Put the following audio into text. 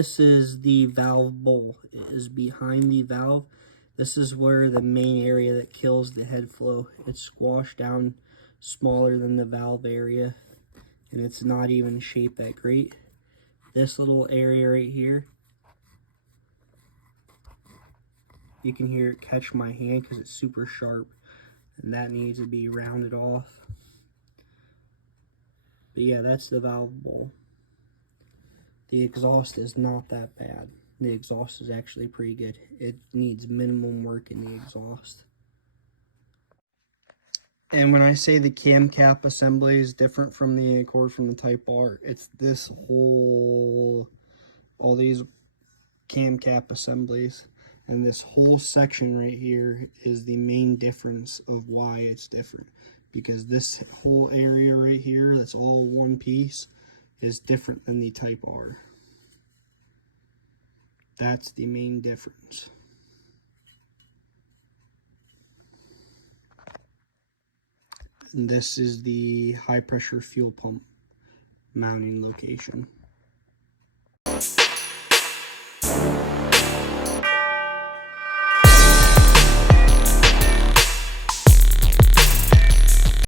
this is the valve bowl. It is behind the valve. This is where the main area that kills the head flow. It's squashed down smaller than the valve area, and it's not even shaped that great. This little area right here, you can hear it catch my hand because it's super sharp, and that needs to be rounded off. But yeah, that's the valve bowl. The exhaust is not that bad. The exhaust is actually pretty good. It needs minimum work in the exhaust. And when I say the cam cap assembly is different from the Accord from the Type R, it's this whole, all these cam cap assemblies, and this whole section right here is the main difference of why it's different. Because this whole area right here, that's all one piece, is different than the Type R. That's the main difference. And this is the high pressure fuel pump mounting location.